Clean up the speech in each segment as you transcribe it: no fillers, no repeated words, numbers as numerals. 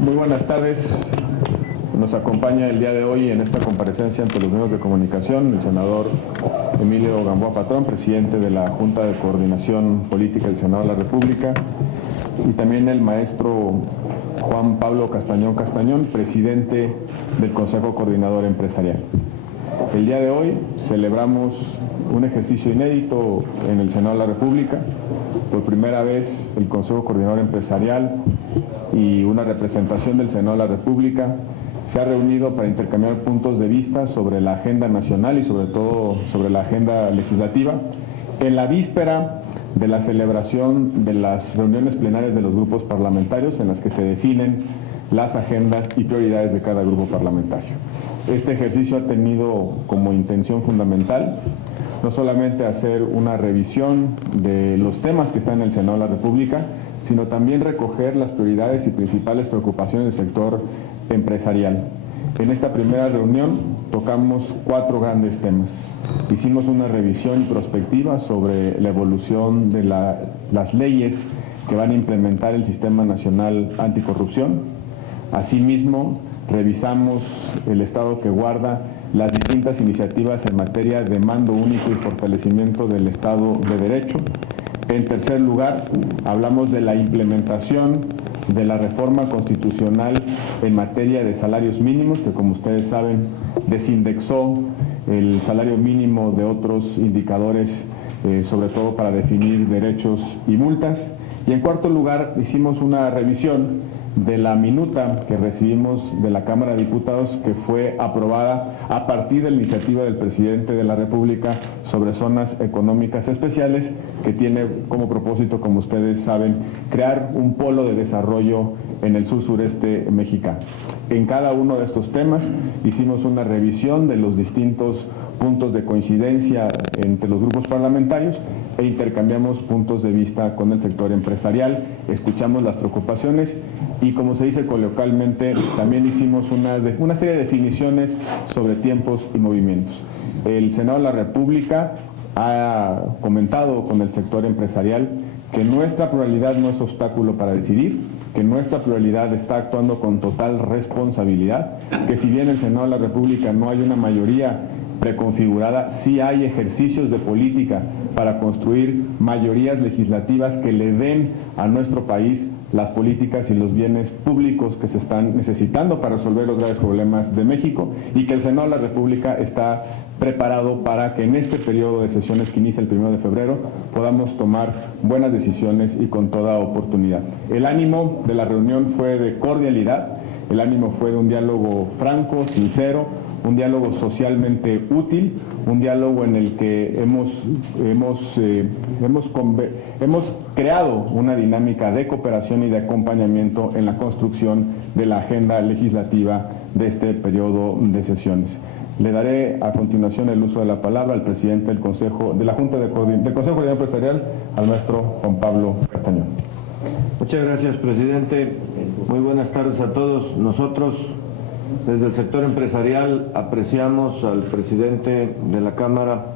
Muy buenas tardes. Nos acompaña el día de hoy en esta comparecencia ante los medios de comunicación el senador Emilio Gamboa Patrón, presidente de la Junta de Coordinación Política del Senado de la República, y también el maestro Juan Pablo Castañón Castañón, presidente del Consejo Coordinador Empresarial. El día de hoy celebramos un ejercicio inédito en el Senado de la República. Por primera vez el Consejo Coordinador Empresarial y una representación del Senado de la República se ha reunido para intercambiar puntos de vista sobre la agenda nacional y sobre todo sobre la agenda legislativa en la víspera de la celebración de las reuniones plenarias de los grupos parlamentarios en las que se definen las agendas y prioridades de cada grupo parlamentario. Este ejercicio ha tenido como intención fundamental no solamente hacer una revisión de los temas que están en el Senado de la República, sino también recoger las prioridades y principales preocupaciones del sector empresarial. En esta primera reunión tocamos 4 grandes temas. Hicimos una revisión prospectiva sobre la evolución de las leyes que van a implementar el Sistema Nacional Anticorrupción. Asimismo, revisamos el estado que guarda las distintas iniciativas en materia de mando único y fortalecimiento del Estado de Derecho. En tercer lugar, hablamos de la implementación de la reforma constitucional en materia de salarios mínimos, que como ustedes saben, desindexó el salario mínimo de otros indicadores, sobre todo para definir derechos y multas. Y en cuarto lugar, hicimos una revisión de la minuta que recibimos de la Cámara de Diputados, que fue aprobada a partir de la iniciativa del presidente de la República sobre zonas económicas especiales, que tiene como propósito, como ustedes saben, crear un polo de desarrollo en el sur-sureste mexicano. En cada uno de estos temas hicimos una revisión de los distintos puntos de coincidencia entre los grupos parlamentarios e intercambiamos puntos de vista con el sector empresarial, escuchamos las preocupaciones y, como se dice coloquialmente, también hicimos una serie de definiciones sobre tiempos y movimientos. El Senado de la República ha comentado con el sector empresarial que nuestra pluralidad no es obstáculo para decidir, que nuestra pluralidad está actuando con total responsabilidad, que si bien en el Senado de la República no hay una mayoría preconfigurada, sí hay ejercicios de política para construir mayorías legislativas que le den a nuestro país las políticas y los bienes públicos que se están necesitando para resolver los graves problemas de México, y que el Senado de la República está preparado para que en este periodo de sesiones que inicia el 1 de febrero podamos tomar buenas decisiones y con toda oportunidad. El ánimo de la reunión fue de cordialidad, el ánimo fue de un diálogo franco, sincero, un diálogo socialmente útil, un diálogo en el que hemos creado una dinámica de cooperación y de acompañamiento en la construcción de la agenda legislativa de este periodo de sesiones. Le daré a continuación el uso de la palabra al presidente del Consejo de la Junta del Consejo Coordinador Empresarial, al maestro Juan Pablo Castañón. Muchas gracias, presidente. Muy buenas tardes a todos. Nosotros, desde el sector empresarial, apreciamos al presidente de la Cámara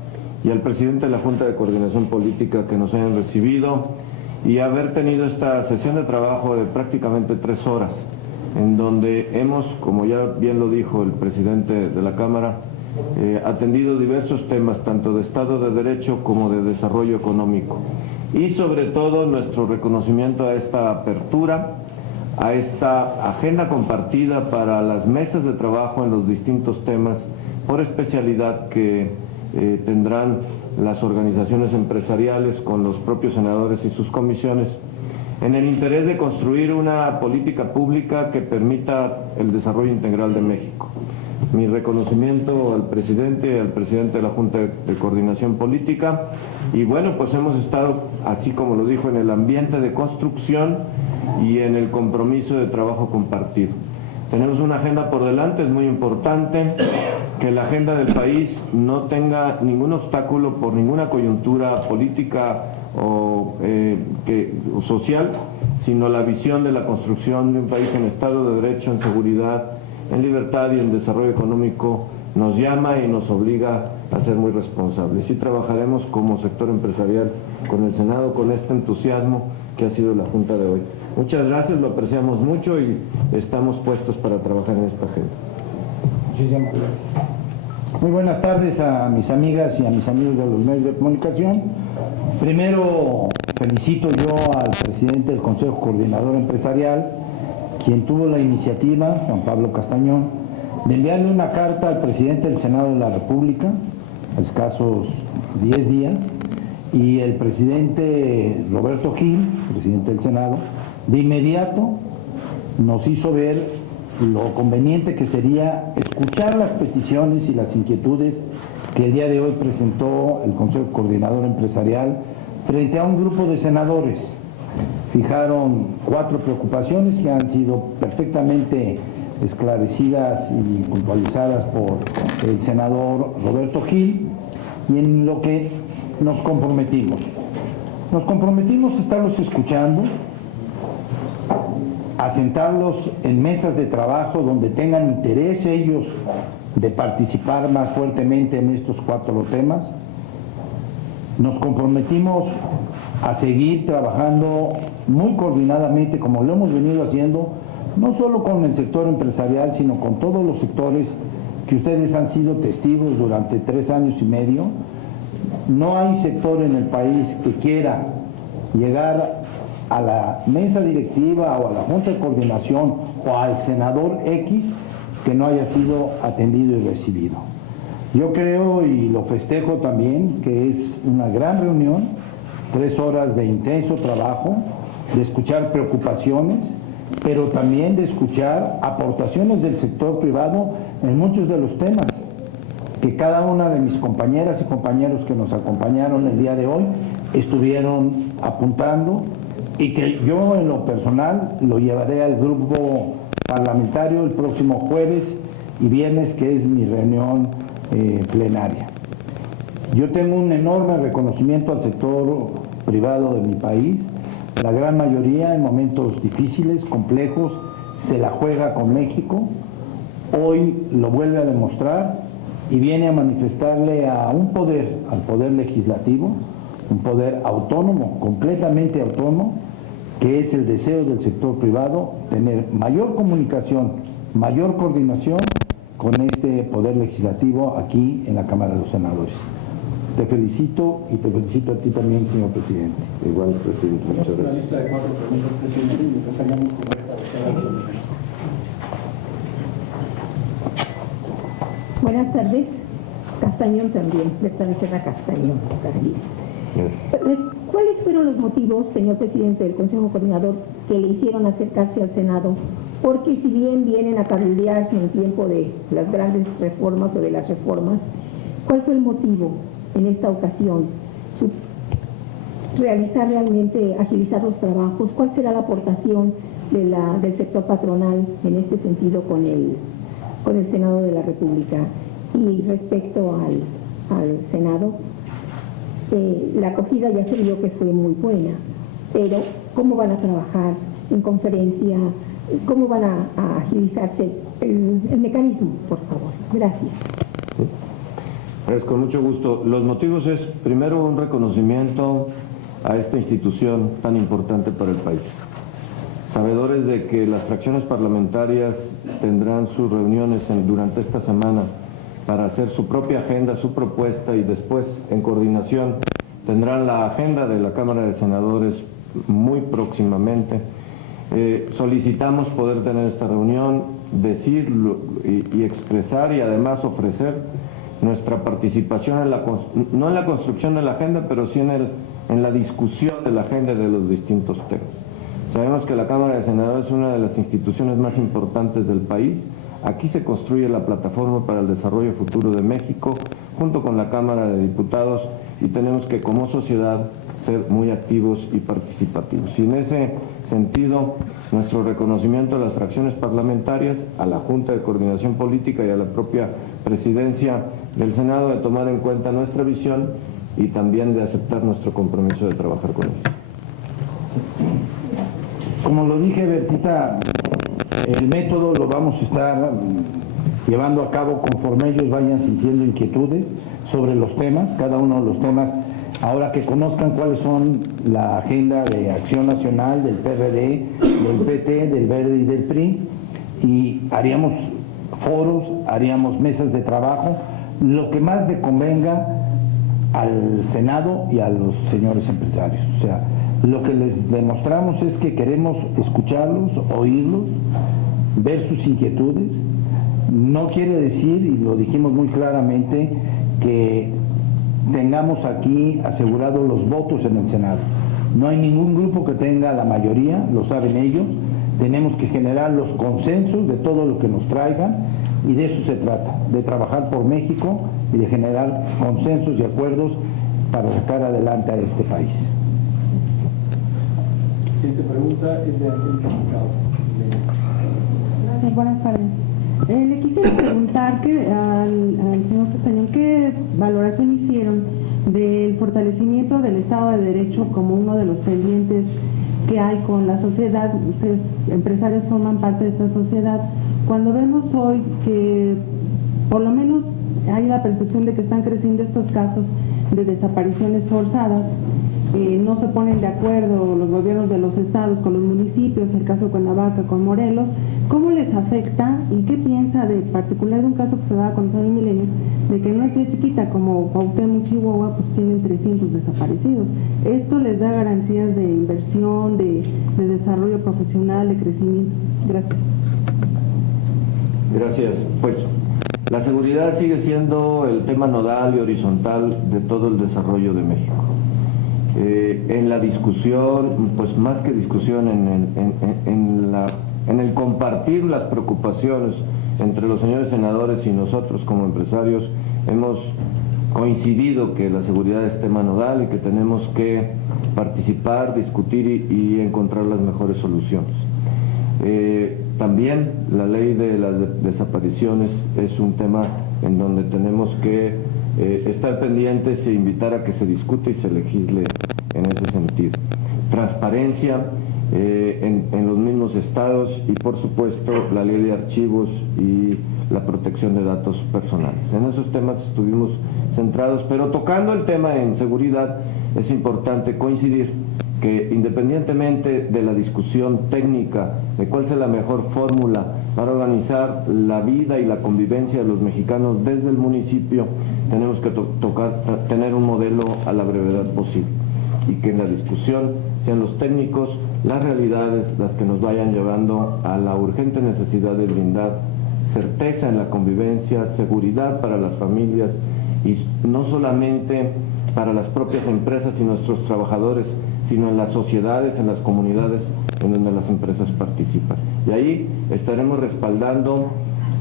y al presidente de la Junta de Coordinación Política que nos hayan recibido y haber tenido esta sesión de trabajo de prácticamente 3 horas, en donde hemos, como ya bien lo dijo el presidente de la Cámara, atendido diversos temas, tanto de Estado de Derecho como de desarrollo económico. Y sobre todo nuestro reconocimiento a esta apertura, a esta agenda compartida para las mesas de trabajo en los distintos temas por especialidad que tendrán las organizaciones empresariales con los propios senadores y sus comisiones, en el interés de construir una política pública que permita el desarrollo integral de México. Mi reconocimiento al presidente de la Junta de Coordinación Política, y bueno, pues hemos estado, así como lo dijo, en el ambiente de construcción y en el compromiso de trabajo compartido. Tenemos una agenda por delante, es muy importante que la agenda del país no tenga ningún obstáculo por ninguna coyuntura política o social, sino la visión de la construcción de un país en Estado de Derecho, en seguridad, en libertad y en desarrollo económico nos llama y nos obliga a ser muy responsables. Y trabajaremos como sector empresarial con el Senado con este entusiasmo que ha sido la Junta de hoy. Muchas gracias, lo apreciamos mucho y estamos puestos para trabajar en esta agenda. Muchísimas gracias. Muy buenas tardes a mis amigas y a mis amigos de los medios de comunicación. Primero felicito yo al presidente del Consejo Coordinador Empresarial, quien tuvo la iniciativa, Juan Pablo Castañón, de enviarle una carta al presidente del Senado de la República, a escasos 10 días, y el presidente Roberto Gil, presidente del Senado, de inmediato nos hizo ver lo conveniente que sería escuchar las peticiones y las inquietudes que el día de hoy presentó el Consejo Coordinador Empresarial frente a un grupo de senadores. Fijaron 4 preocupaciones que han sido perfectamente esclarecidas y puntualizadas por el senador Roberto Gil, y en lo que nos comprometimos. Nos comprometimos a estarlos escuchando, a sentarlos en mesas de trabajo donde tengan interés ellos de participar más fuertemente en estos 4 temas. Nos comprometimos a seguir trabajando muy coordinadamente, como lo hemos venido haciendo, no solo con el sector empresarial, sino con todos los sectores que ustedes han sido testigos durante 3 años y medio. No hay sector en el país que quiera llegar a la mesa directiva o a la Junta de Coordinación o al senador X que no haya sido atendido y recibido. Yo creo, y lo festejo también, que es una gran reunión, 3 horas de intenso trabajo, de escuchar preocupaciones, pero también de escuchar aportaciones del sector privado en muchos de los temas que cada una de mis compañeras y compañeros que nos acompañaron el día de hoy estuvieron apuntando, y que yo en lo personal lo llevaré al grupo parlamentario el próximo jueves y viernes, que es mi reunión plenaria. Yo tengo un enorme reconocimiento al sector privado de mi país. La gran mayoría en momentos difíciles, complejos, se la juega con México. Hoy lo vuelve a demostrar y viene a manifestarle a un poder, al poder legislativo, un poder autónomo, completamente autónomo, que es el deseo del sector privado, tener mayor comunicación, mayor coordinación con este poder legislativo aquí en la Cámara de los Senadores. Te felicito y te felicito a ti también, señor presidente. Igual, presidente, muchas gracias. La lista de 4 preguntas, presidente, y después hagamos como esa. Buenas tardes. Castañón también, Berta Becerra Castañón, Carolina. ¿Cuáles fueron los motivos, señor presidente del Consejo Coordinador, que le hicieron acercarse al Senado? Porque si bien vienen a cabildear en tiempo de las grandes reformas o de las reformas, ¿cuál fue el motivo en esta ocasión? Realizar realmente, agilizar los trabajos. ¿Cuál será la aportación del sector patronal en este sentido con el Senado de la República? Y respecto al Senado, la acogida ya se vio que fue muy buena, pero ¿cómo van a trabajar en conferencia? ¿Cómo van a agilizarse el mecanismo, por favor? Gracias. Sí. Pues con mucho gusto. Los motivos es, primero, un reconocimiento a esta institución tan importante para el país. Sabedores de que las fracciones parlamentarias tendrán sus reuniones durante esta semana para hacer su propia agenda, su propuesta, y después, en coordinación, tendrán la agenda de la Cámara de Senadores muy próximamente. Solicitamos poder tener esta reunión, decir y expresar y además ofrecer nuestra participación no en la construcción de la agenda, pero sí en la discusión de la agenda de los distintos temas. Sabemos que la Cámara de Senadores es una de las instituciones más importantes del país. Aquí se construye la plataforma para el desarrollo futuro de México, junto con la Cámara de Diputados, y tenemos que, como sociedad, ser muy activos y participativos. Y en ese sentido, nuestro reconocimiento a las fracciones parlamentarias, a la Junta de Coordinación Política y a la propia Presidencia del Senado de tomar en cuenta nuestra visión y también de aceptar nuestro compromiso de trabajar con ellos. Como lo dije, Bertita, el método lo vamos a estar llevando a cabo conforme ellos vayan sintiendo inquietudes sobre los temas. Cada uno de los temas ahora que conozcan cuáles son la agenda de Acción Nacional, del PRD, del PT, del Verde y del PRI, y haríamos foros, haríamos mesas de trabajo, lo que más le convenga al Senado y a los señores empresarios. O sea, lo que les demostramos es que queremos escucharlos, oírlos, ver sus inquietudes. No quiere decir, y lo dijimos muy claramente, que tengamos aquí asegurados los votos en el Senado. No hay ningún grupo que tenga la mayoría, lo saben ellos. Tenemos que generar los consensos de todo lo que nos traigan, y de eso se trata, de trabajar por México y de generar consensos y acuerdos para sacar adelante a este país. Siguiente pregunta es de Angélica Mercado. Gracias, buenas tardes. Le quisiera preguntar al señor Castañón qué valoración hicieron del fortalecimiento del Estado de Derecho como uno de los pendientes que hay con la sociedad. Ustedes, empresarios, forman parte de esta sociedad. Cuando vemos hoy que por lo menos hay la percepción de que están creciendo estos casos de desapariciones forzadas, no se ponen de acuerdo los gobiernos de los estados con los municipios, el caso de Cuernavaca con Morelos, ¿cómo les afecta y qué piensa de particular de un caso que se da a conocer en Milenio, de que en una ciudad chiquita como Cuauhtémoc, Chihuahua, pues tienen 300 desaparecidos? ¿Esto les da garantías de inversión, de desarrollo profesional, de crecimiento? Gracias. Gracias. Pues la seguridad sigue siendo el tema nodal y horizontal de todo el desarrollo de México. En la discusión, pues más que discusión, en el compartir las preocupaciones entre los señores senadores y nosotros como empresarios, hemos coincidido que la seguridad es tema nodal y que tenemos que participar, discutir y encontrar las mejores soluciones. También la ley de las desapariciones es un tema en donde tenemos que estar pendientes e invitar a que se discute y se legisle en ese sentido. Transparencia en los mismos estados y, por supuesto, la ley de archivos y la protección de datos personales. En esos temas estuvimos centrados, pero tocando el tema en seguridad es importante coincidir que independientemente de la discusión técnica de cuál sea la mejor fórmula para organizar la vida y la convivencia de los mexicanos desde el municipio, tenemos que tener un modelo a la brevedad posible y que en la discusión sean los técnicos, las realidades, las que nos vayan llevando a la urgente necesidad de brindar certeza en la convivencia, seguridad para las familias y no solamente para las propias empresas y nuestros trabajadores, sino en las sociedades, en las comunidades en donde las empresas participan. Y ahí estaremos respaldando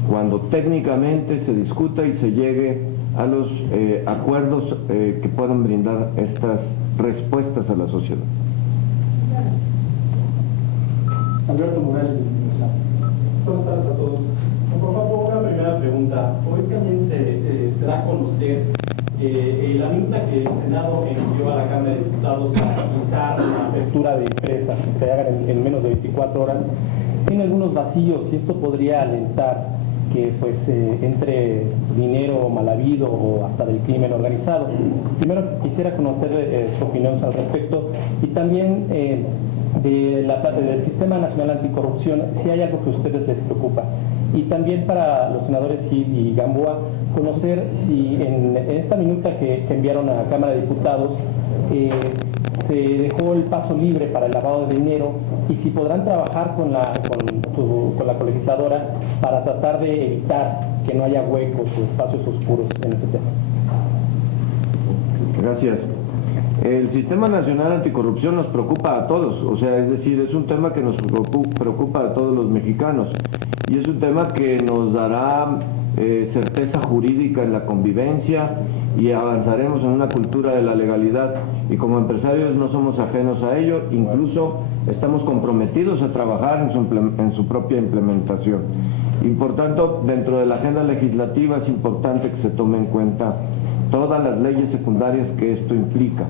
cuando técnicamente se discuta y se llegue a los acuerdos que puedan brindar estas respuestas a la sociedad. Alberto Morales, del Universal. Buenas tardes a todos. Por favor, una primera pregunta. Hoy también se da a conocer la minuta que el Senado envió a la Cámara de Diputados para agilizar la apertura de empresas que se hagan en menos de 24 horas. Tiene algunos vacíos y esto podría alentar que pues entre dinero mal habido o hasta del crimen organizado. Primero quisiera conocer su opinión al respecto y también del Sistema Nacional Anticorrupción, si hay algo que a ustedes les preocupa. Y también para los senadores Gil y Gamboa, conocer si en esta minuta que enviaron a la Cámara de Diputados se dejó el paso libre para el lavado de dinero y si podrán trabajar con la colegisladora para tratar de evitar que no haya huecos o espacios oscuros en ese tema. Gracias. El Sistema Nacional Anticorrupción nos preocupa a todos, o sea, es decir, es un tema que nos preocupa a todos los mexicanos y es un tema que nos dará certeza jurídica en la convivencia y avanzaremos en una cultura de la legalidad y como empresarios no somos ajenos a ello, incluso estamos comprometidos a trabajar en su propia implementación. Y por tanto, dentro de la agenda legislativa es importante que se tome en cuenta todas las leyes secundarias que esto implica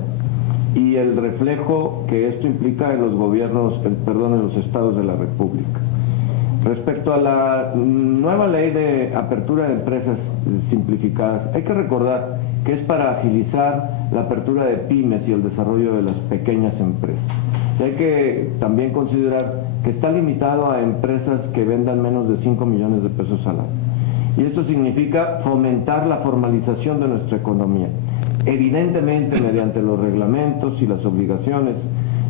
y el reflejo que esto implica en los gobiernos, en los estados de la República. Respecto a la nueva ley de apertura de empresas simplificadas, hay que recordar que es para agilizar la apertura de pymes y el desarrollo de las pequeñas empresas. Y hay que también considerar que está limitado a empresas que vendan menos de 5 millones de pesos al año. Y esto significa fomentar la formalización de nuestra economía. Evidentemente, mediante los reglamentos y las obligaciones,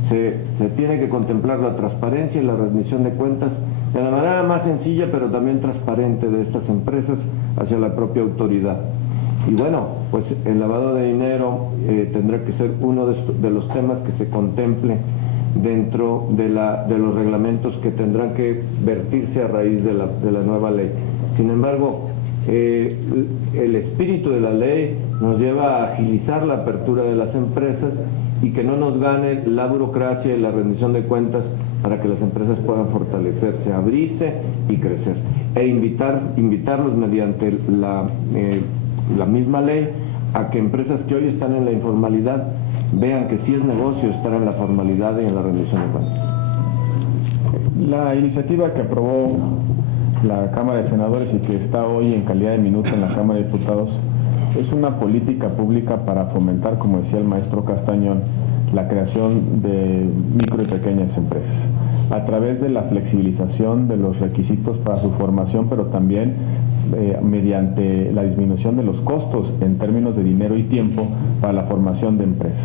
se tiene que contemplar la transparencia y la rendición de cuentas de la manera más sencilla, pero también transparente de estas empresas hacia la propia autoridad. Y bueno, pues el lavado de dinero tendrá que ser uno de los temas que se contemple dentro de los reglamentos que tendrán que vertirse a raíz de la nueva ley. Sin embargo, el espíritu de la ley nos lleva a agilizar la apertura de las empresas y que no nos gane la burocracia y la rendición de cuentas para que las empresas puedan fortalecerse, abrirse y crecer. E invitarlos mediante la misma ley a que empresas que hoy están en la informalidad vean que sí es negocio estar en la formalidad y en la rendición de cuentas. La iniciativa que aprobó la Cámara de Senadores y que está hoy en calidad de minuta en la Cámara de Diputados es una política pública para fomentar, como decía el maestro Castañón, la creación de micro y pequeñas empresas a través de la flexibilización de los requisitos para su formación, pero también mediante la disminución de los costos en términos de dinero y tiempo para la formación de empresas.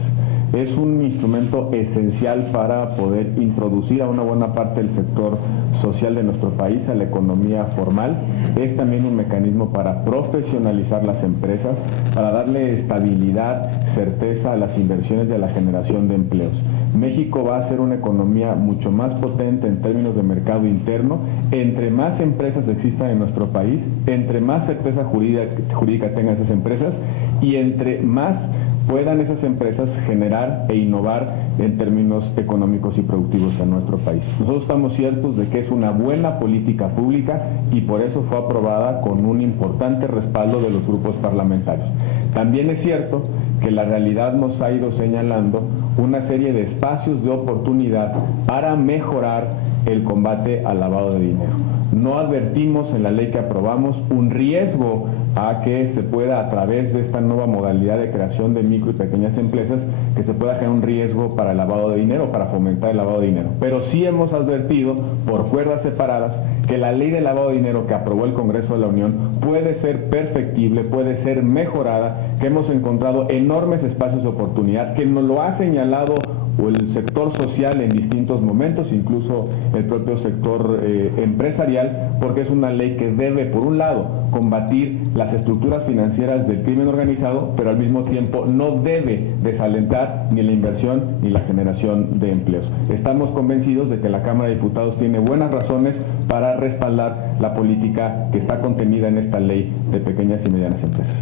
Es un instrumento esencial para poder introducir a una buena parte del sector social de nuestro país a la economía formal. Es también un mecanismo para profesionalizar las empresas, para darle estabilidad, certeza a las inversiones y a la generación de empleos. México va a ser una economía mucho más potente en términos de mercado interno. Entre más empresas existan en nuestro país, entre más certeza jurídica tengan esas empresas y entre más puedan esas empresas generar e innovar en términos económicos y productivos en nuestro país. Nosotros estamos ciertos de que es una buena política pública y por eso fue aprobada con un importante respaldo de los grupos parlamentarios. También es cierto que la realidad nos ha ido señalando una serie de espacios de oportunidad para mejorar el combate al lavado de dinero. No advertimos en la ley que aprobamos un riesgo a que se pueda, a través de esta nueva modalidad de creación de micro y pequeñas empresas, que se pueda generar un riesgo para el lavado de dinero, para fomentar el lavado de dinero. Pero sí hemos advertido, por cuerdas separadas, que la ley de lavado de dinero que aprobó el Congreso de la Unión puede ser perfectible, puede ser mejorada, que hemos encontrado enormes espacios de oportunidad, que nos lo ha señalado el sector social en distintos momentos, incluso el propio sector empresarial, porque es una ley que debe, por un lado, combatir las estructuras financieras del crimen organizado, pero al mismo tiempo no debe desalentar ni la inversión ni la generación de empleos. Estamos convencidos de que la Cámara de Diputados tiene buenas razones para respaldar la política que está contenida en esta ley de pequeñas y medianas empresas.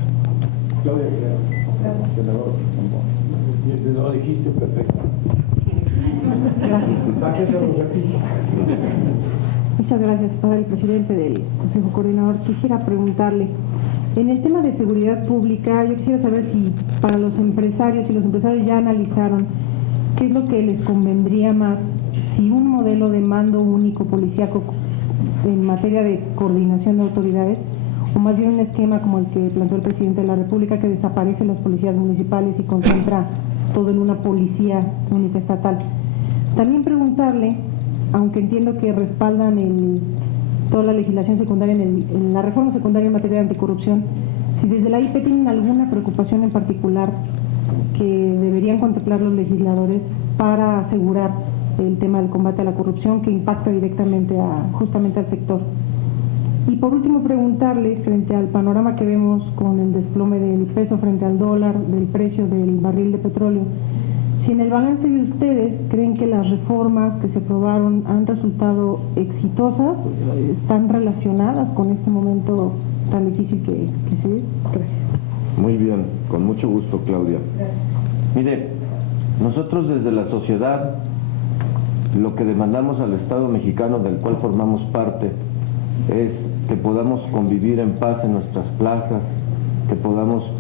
Claudia Aguilera. Gracias. Senador, lo dijiste perfecto. Gracias. ¿Para qué se lo repito? Muchas gracias, para el presidente del Consejo Coordinador. Quisiera preguntarle, en el tema de seguridad pública, yo quisiera saber si para los empresarios, ya analizaron qué es lo que les convendría más, si un modelo de mando único policíaco en materia de coordinación de autoridades, o más bien un esquema como el que planteó el presidente de la República, que desaparece las policías municipales y concentra todo en una policía única estatal. También preguntarle, aunque entiendo que respaldan toda la legislación secundaria en la reforma secundaria en materia de anticorrupción, si desde la IP tienen alguna preocupación en particular que deberían contemplar los legisladores para asegurar el tema del combate a la corrupción que impacta directamente justamente al sector. Y por último, preguntarle, frente al panorama que vemos con el desplome del peso frente al dólar, del precio del barril de petróleo, si en el balance de ustedes creen que las reformas que se aprobaron han resultado exitosas, están relacionadas con este momento tan difícil que se vive. Gracias. Muy bien, con mucho gusto, Claudia. Gracias. Mire, nosotros desde la sociedad lo que demandamos al Estado mexicano, del cual formamos parte, es que podamos convivir en paz en nuestras plazas, que podamos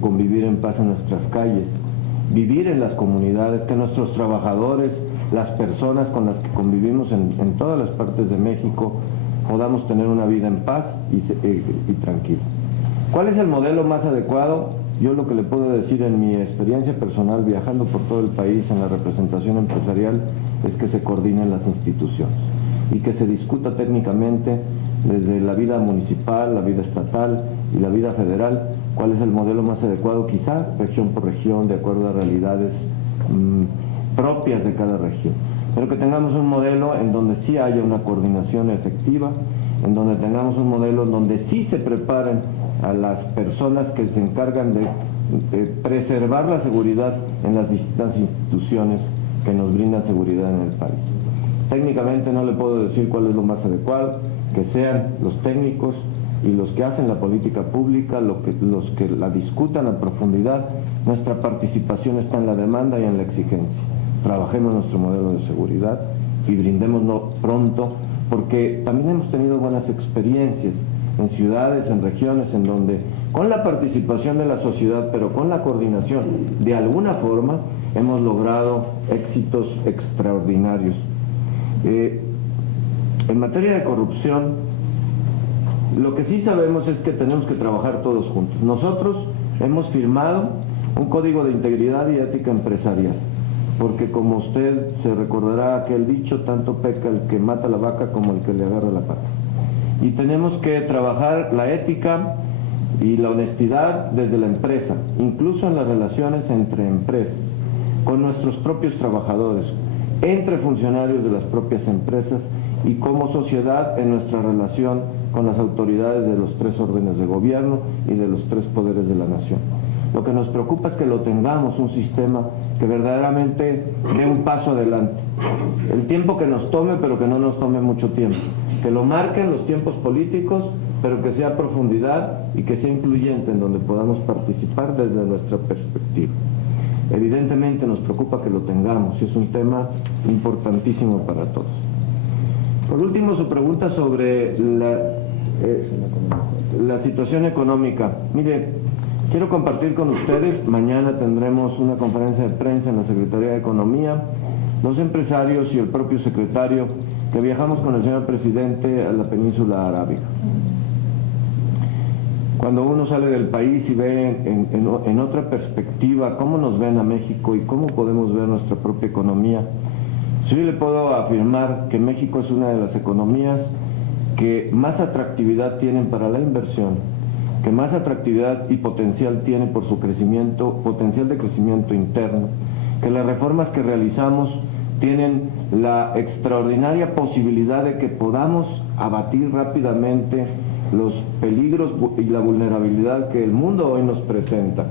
convivir en paz en nuestras calles, vivir en las comunidades, que nuestros trabajadores, las personas con las que convivimos en todas las partes de México, podamos tener una vida en paz y tranquila. ¿Cuál es el modelo más adecuado? Yo lo que le puedo decir en mi experiencia personal viajando por todo el país en la representación empresarial es que se coordinen las instituciones y que se discuta técnicamente desde la vida municipal, la vida estatal y la vida federal cuál es el modelo más adecuado, quizá región por región, de acuerdo a realidades propias de cada región. Pero que tengamos un modelo en donde sí haya una coordinación efectiva, en donde tengamos un modelo en donde sí se preparen a las personas que se encargan de preservar la seguridad en las distintas instituciones que nos brindan seguridad en el país. Técnicamente no le puedo decir cuál es lo más adecuado, que sean los técnicos y los que hacen la política pública, los que la discutan a profundidad. Nuestra participación está en la demanda y en la exigencia. Trabajemos nuestro modelo de seguridad y brindémoslo pronto, porque también hemos tenido buenas experiencias en ciudades, en regiones, en donde con la participación de la sociedad, pero con la coordinación, de alguna forma, hemos logrado éxitos extraordinarios. En materia de corrupción, lo que sí sabemos es que tenemos que trabajar todos juntos. Nosotros hemos firmado un código de integridad y ética empresarial, porque como usted se recordará aquel dicho, tanto peca el que mata la vaca como el que le agarra la pata. Y tenemos que trabajar la ética y la honestidad desde la empresa, incluso en las relaciones entre empresas, con nuestros propios trabajadores, entre funcionarios de las propias empresas y como sociedad en nuestra relación con las autoridades de los 3 órdenes de gobierno y de los 3 poderes de la nación. Lo que nos preocupa es que lo tengamos un sistema que verdaderamente dé un paso adelante. El tiempo que nos tome, pero que no nos tome mucho tiempo. Que lo marquen los tiempos políticos, pero que sea a profundidad y que sea incluyente en donde podamos participar desde nuestra perspectiva. Evidentemente nos preocupa que lo tengamos y es un tema importantísimo para todos. Por último, su pregunta sobre la situación económica. Mire, quiero compartir con ustedes, mañana tendremos una conferencia de prensa en la Secretaría de Economía, los empresarios y el propio secretario, que viajamos con el señor presidente a la península arábiga. Cuando uno sale del país y ve en otra perspectiva cómo nos ven a México y cómo podemos ver nuestra propia economía, sí le puedo afirmar que México es una de las economías que más atractividad tienen para la inversión, que más atractividad y potencial tiene por su crecimiento, potencial de crecimiento interno, que las reformas que realizamos tienen la extraordinaria posibilidad de que podamos abatir rápidamente los peligros y la vulnerabilidad que el mundo hoy nos presenta.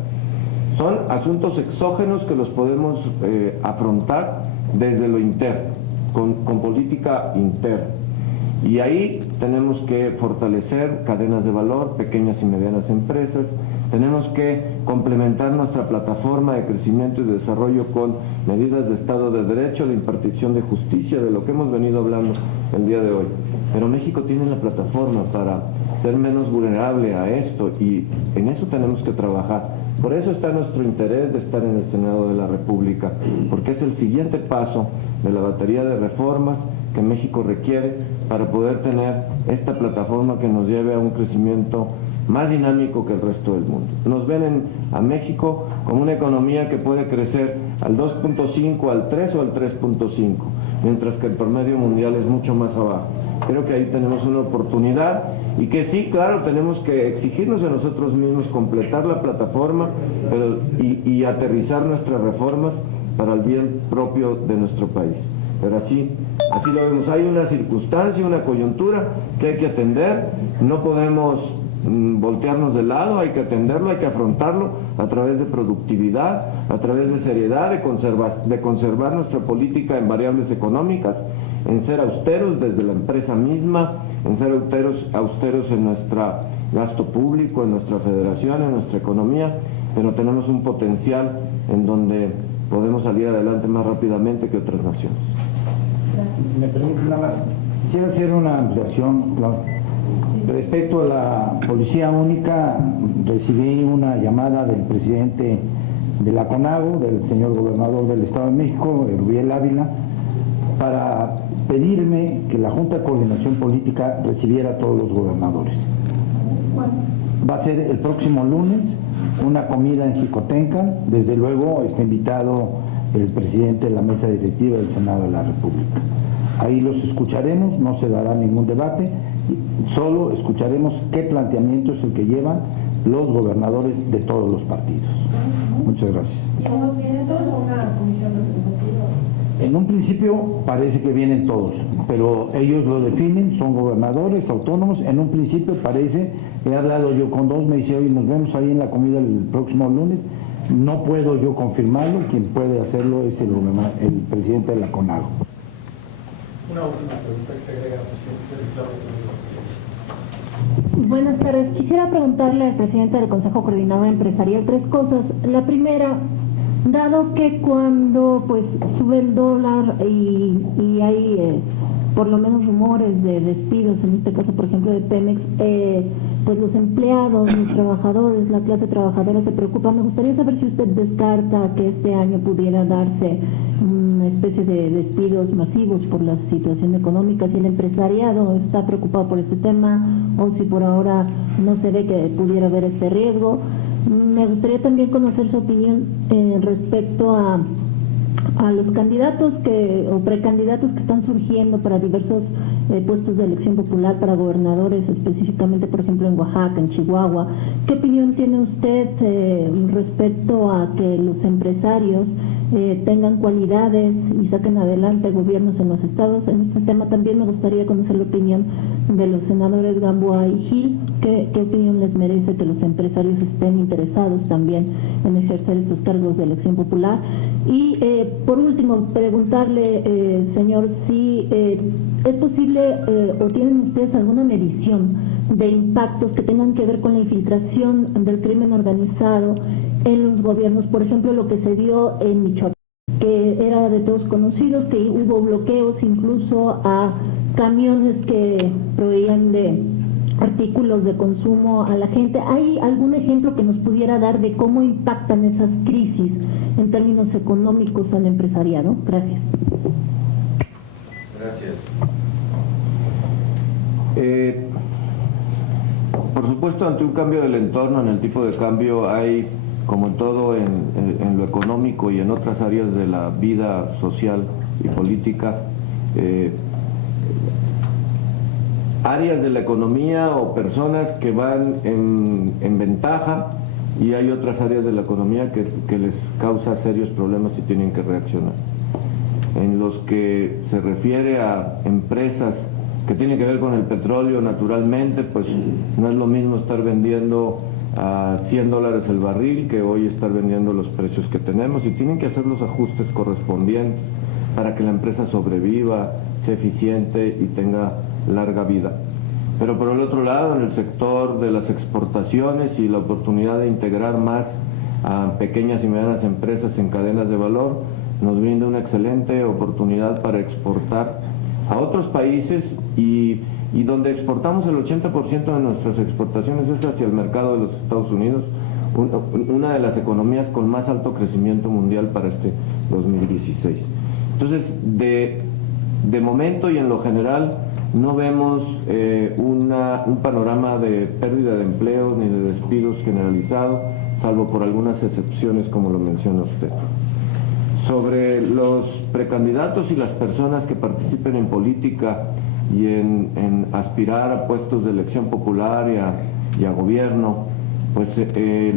Son asuntos exógenos que los podemos afrontar desde lo interno, con política interna. Y ahí tenemos que fortalecer cadenas de valor, pequeñas y medianas empresas, tenemos que complementar nuestra plataforma de crecimiento y de desarrollo con medidas de Estado de Derecho, de impartición de justicia, de lo que hemos venido hablando el día de hoy. Pero México tiene la plataforma para ser menos vulnerable a esto y en eso tenemos que trabajar. Por eso está nuestro interés de estar en el Senado de la República, porque es el siguiente paso de la batería de reformas que México requiere para poder tener esta plataforma que nos lleve a un crecimiento más dinámico que el resto del mundo. Nos ven a México como una economía que puede crecer al 2.5, al 3 o al 3.5, mientras que el promedio mundial es mucho más abajo. Creo que ahí tenemos una oportunidad y que sí, claro, tenemos que exigirnos a nosotros mismos completar la plataforma y aterrizar nuestras reformas para el bien propio de nuestro país. Pero así lo vemos. Hay una circunstancia, una coyuntura que hay que atender, no podemos voltearnos de lado, hay que atenderlo, hay que afrontarlo a través de productividad, a través de seriedad, de conservar nuestra política en variables económicas, en ser austeros desde la empresa misma, en ser austeros en nuestro gasto público, en nuestra federación, en nuestra economía, pero tenemos un potencial en donde podemos salir adelante más rápidamente que otras naciones. Me permite nada más. Quisiera hacer una ampliación, claro. Respecto a la Policía Única, recibí una llamada del presidente de la CONAGO, del señor gobernador del Estado de México, Rubiel Ávila, para pedirme que la Junta de Coordinación Política recibiera a todos los gobernadores. Va a ser el próximo lunes una comida en Jicotenca. Desde luego está invitado el presidente de la mesa directiva del Senado de la República. Ahí los escucharemos, no se dará ningún debate, solo escucharemos qué planteamiento es el que llevan los gobernadores de todos los partidos. Muchas gracias. En un principio parece que vienen todos, pero ellos lo definen, son gobernadores autónomos. En un principio parece, he hablado yo con dos, me dice, oye, nos vemos ahí en la comida el próximo lunes. No puedo yo confirmarlo, quien puede hacerlo es el presidente de la CONAGO. Una última pregunta que se agrega, presidente. Buenas tardes. Quisiera preguntarle al presidente del Consejo Coordinador Empresarial 3 cosas. La primera, dado que cuando pues sube el dólar y hay por lo menos rumores de despidos, en este caso por ejemplo de Pemex, pues los empleados, los trabajadores, la clase trabajadora se preocupa. Me gustaría saber si usted descarta que este año pudiera darse una especie de despidos masivos por la situación económica, si el empresariado está preocupado por este tema o si por ahora no se ve que pudiera haber este riesgo. Me gustaría también conocer su opinión respecto a los candidatos o precandidatos que están surgiendo para diversos puestos de elección popular para gobernadores, específicamente por ejemplo en Oaxaca, en Chihuahua. ¿Qué opinión tiene usted respecto a que los empresarios tengan cualidades y saquen adelante gobiernos en los estados? En este tema también me gustaría conocer la opinión de los senadores Gamboa y Gil. ¿Qué opinión les merece que los empresarios estén interesados también en ejercer estos cargos de elección popular? Y por último, preguntarle, señor, si es posible o tienen ustedes alguna medición de impactos que tengan que ver con la infiltración del crimen organizado en los gobiernos, por ejemplo, lo que se dio en Michoacán, que era de todos conocidos, que hubo bloqueos incluso a camiones que proveían de artículos de consumo a la gente. ¿Hay algún ejemplo que nos pudiera dar de cómo impactan esas crisis en términos económicos al empresariado? Gracias. Gracias. Por supuesto, ante un cambio del entorno, en el tipo de cambio, hay, como en todo, en lo económico y en otras áreas de la vida social y política, áreas de la economía o personas que van en ventaja, y hay otras áreas de la economía que les causa serios problemas y tienen que reaccionar. En los que se refiere a empresas que tienen que ver con el petróleo, naturalmente, pues no es lo mismo estar vendiendo a $100 el barril que hoy estar vendiendo los precios que tenemos, y tienen que hacer los ajustes correspondientes para que la empresa sobreviva, sea eficiente y tenga larga vida. Pero por el otro lado, en el sector de las exportaciones y la oportunidad de integrar más a pequeñas y medianas empresas en cadenas de valor, nos brinda una excelente oportunidad para exportar a otros países, y donde exportamos el 80% de nuestras exportaciones es hacia el mercado de los Estados Unidos, una de las economías con más alto crecimiento mundial para este 2016. Entonces, de momento y en lo general, no vemos un panorama de pérdida de empleos ni de despidos generalizado, salvo por algunas excepciones como lo menciona usted. Sobre los precandidatos y las personas que participen en política y en aspirar a puestos de elección popular y a gobierno, pues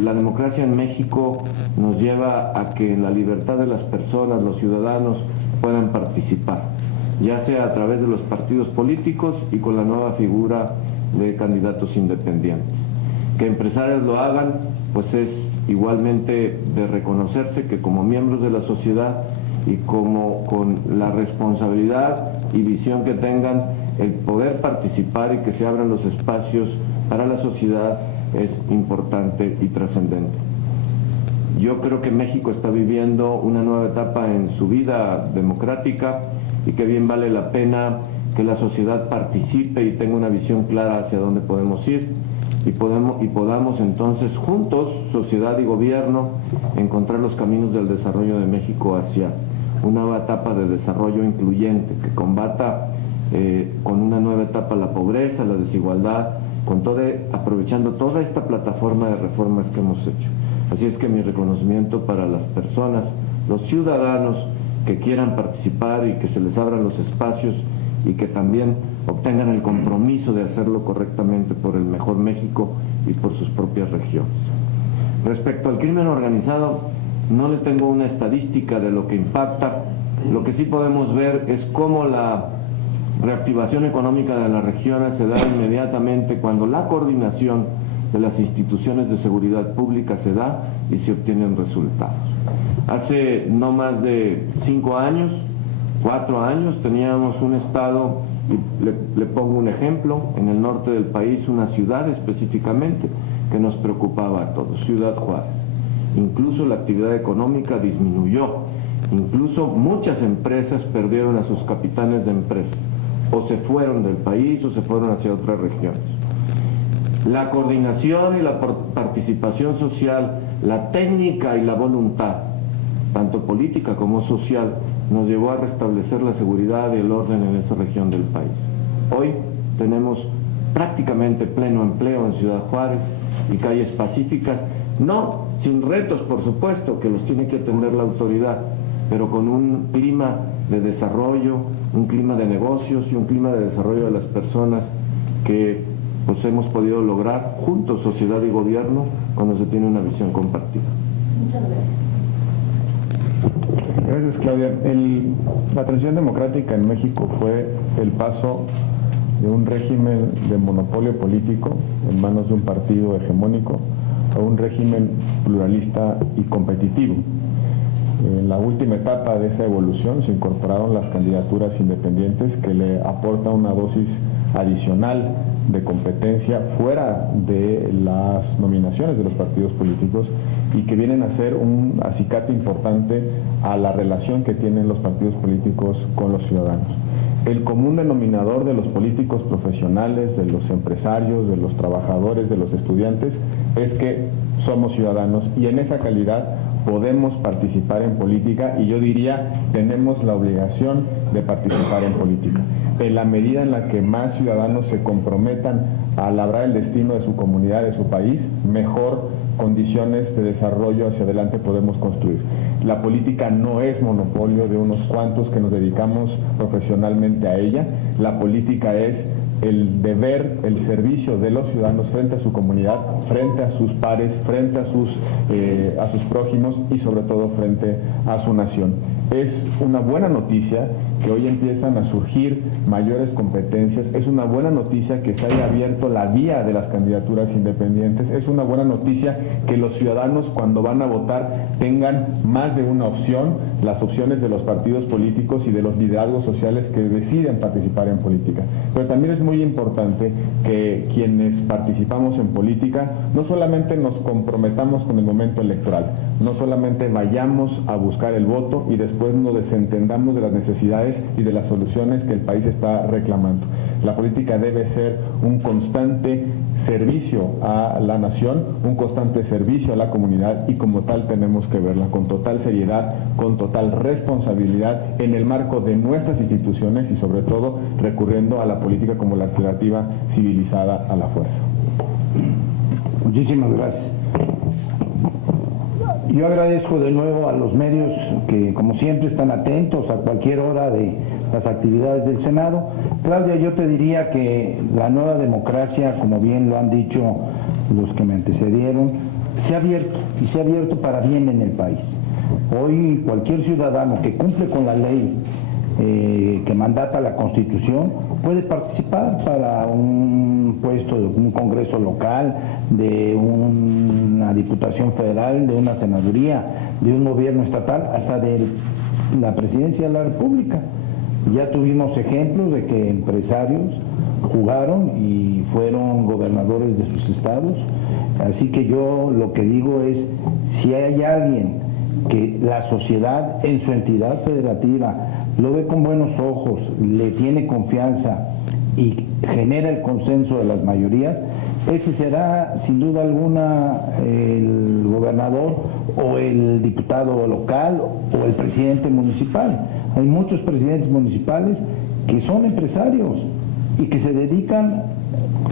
la democracia en México nos lleva a que la libertad de las personas, los ciudadanos, puedan participar, ya sea a través de los partidos políticos y con la nueva figura de candidatos independientes. Que empresarios lo hagan, pues es igualmente de reconocerse que como miembros de la sociedad y como con la responsabilidad y visión que tengan, el poder participar y que se abran los espacios para la sociedad es importante y trascendente. Yo creo que México está viviendo una nueva etapa en su vida democrática y que bien vale la pena que la sociedad participe y tenga una visión clara hacia dónde podemos ir y podamos entonces juntos, sociedad y gobierno, encontrar los caminos del desarrollo de México hacia una nueva etapa de desarrollo incluyente que combata con una nueva etapa la pobreza, la desigualdad, aprovechando toda esta plataforma de reformas que hemos hecho. Así es que mi reconocimiento para las personas, los ciudadanos que quieran participar y que se les abran los espacios y que también obtengan el compromiso de hacerlo correctamente por el mejor México y por sus propias regiones. Respecto al crimen organizado, no le tengo una estadística de lo que impacta. Lo que sí podemos ver es cómo la reactivación económica de las regiones se da inmediatamente cuando la coordinación de las instituciones de seguridad pública se da y se obtienen resultados. Hace no más de 5 años, 4 años, teníamos un estado, y le pongo un ejemplo, en el norte del país, una ciudad específicamente que nos preocupaba a todos, Ciudad Juárez. Incluso la actividad económica disminuyó, incluso muchas empresas perdieron a sus capitanes de empresas, o se fueron del país o se fueron hacia otras regiones. La coordinación y la participación social, la técnica y la voluntad, tanto política como social, nos llevó a restablecer la seguridad y el orden en esa región del país. Hoy tenemos prácticamente pleno empleo en Ciudad Juárez y calles pacíficas, no sin retos, por supuesto, que los tiene que atender la autoridad, pero con un clima de desarrollo, un clima de negocios y un clima de desarrollo de las personas que pues hemos podido lograr juntos, sociedad y gobierno, cuando se tiene una visión compartida. Muchas gracias. Gracias, Claudia. La transición democrática en México fue el paso de un régimen de monopolio político en manos de un partido hegemónico a un régimen pluralista y competitivo. En la última etapa de esa evolución se incorporaron las candidaturas independientes que le aportan una dosis adicional de competencia fuera de las nominaciones de los partidos políticos y que vienen a ser un acicate importante a la relación que tienen los partidos políticos con los ciudadanos. El común denominador de los políticos profesionales, de los empresarios, de los trabajadores, de los estudiantes, es que somos ciudadanos y en esa calidad podemos participar en política y yo diría tenemos la obligación de participar en política. En la medida en la que más ciudadanos se comprometan a labrar el destino de su comunidad, de su país, mejor condiciones de desarrollo hacia adelante podemos construir. La política no es monopolio de unos cuantos que nos dedicamos profesionalmente a ella. La política es el deber, el servicio de los ciudadanos frente a su comunidad, frente a sus pares, frente a sus prójimos y sobre todo frente a su nación. Es una buena noticia que hoy empiezan a surgir mayores competencias, es una buena noticia que se haya abierto la vía de las candidaturas independientes, es una buena noticia que los ciudadanos cuando van a votar tengan más de una opción, las opciones de los partidos políticos y de los liderazgos sociales que deciden participar en política. Pero también es muy importante que quienes participamos en política no solamente nos comprometamos con el momento electoral, no solamente vayamos a buscar el voto y después nos desentendamos de las necesidades y de las soluciones que el país está reclamando. La política debe ser un constante servicio a la nación, un constante servicio a la comunidad y como tal tenemos que verla con total seriedad, con total responsabilidad en el marco de nuestras instituciones y sobre todo recurriendo a la política como la alternativa civilizada a la fuerza. Muchísimas gracias. Yo agradezco de nuevo a los medios que, como siempre, están atentos a cualquier hora de las actividades del Senado. Claudia, yo te diría que la nueva democracia, como bien lo han dicho los que me antecedieron, se ha abierto y se ha abierto para bien en el país. Hoy cualquier ciudadano que cumple con la ley que mandata la Constitución puede participar para un puesto de un congreso local, de una diputación federal, de una senaduría, de un gobierno estatal, hasta de la presidencia de la República. Ya tuvimos ejemplos de que empresarios jugaron y fueron gobernadores de sus estados. Así que yo lo que digo es, si hay alguien que la sociedad en su entidad federativa lo ve con buenos ojos, le tiene confianza y genera el consenso de las mayorías, ese será sin duda alguna el gobernador o el diputado local o el presidente municipal. Hay muchos presidentes municipales que son empresarios y que se dedican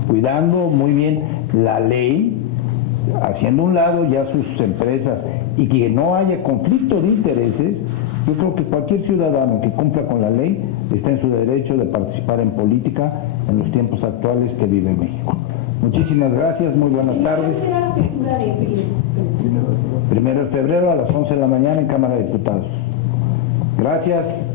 cuidando muy bien la ley, haciendo a un lado ya sus empresas y que no haya conflicto de intereses. Yo creo que cualquier ciudadano que cumpla con la ley está en su derecho de participar en política en los tiempos actuales que vive México. Muchísimas gracias, muy buenas tardes. ¿Cuál será la apertura de periodo? 1 de febrero a las 11 de la mañana en Cámara de Diputados. Gracias.